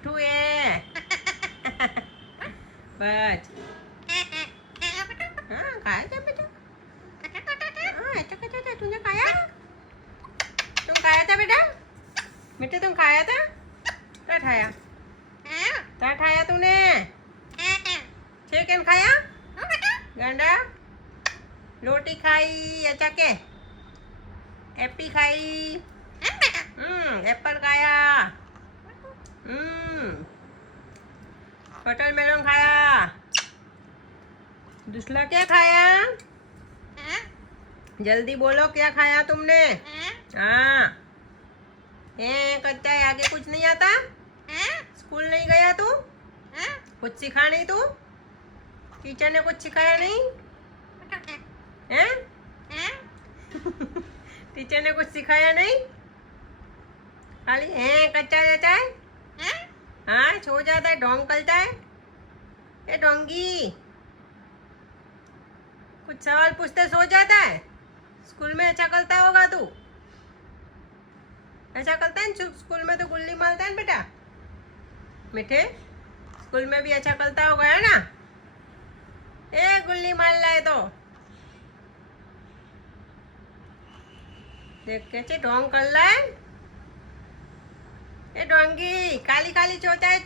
मिठू है। बस हाँ खाया था बेटा। हाँ अच्छा था, तूने खाया? तुम खाया था बेटा? मिठू तुम खाया था? क्या खाया? क्या खाया तूने? चिकन खाया? गंडा रोटी खाई अच्छा के? एप्पी खाई? एप्पल खाया? बटर मेलन खाया? दूसरा क्या खाया? जल्दी बोलो क्या खाया तुमने? हाँ कच्चा है, आगे कुछ नहीं आता? स्कूल नहीं गया तू? कुछ सीखा नहीं तू? टीचर ने कुछ सिखाया नहीं? हैं? टीचर ने कुछ सिखाया नहीं? खाली कच्चा जाता है? हाँ सो जाता है, ढोंग करता है। ये ढोंगी कुछ सवाल पूछते सो जाता है। स्कूल में अच्छा करता होगा तू? ऐसा करता है स्कूल में तो गुल्ली मारता है बेटा। मीठे स्कूल में भी अच्छा करता होगा है ना? गुल्ली मार लाए तो देख कैसे ढोंग कर रहा है। ढोंगी काली काली चोचा है।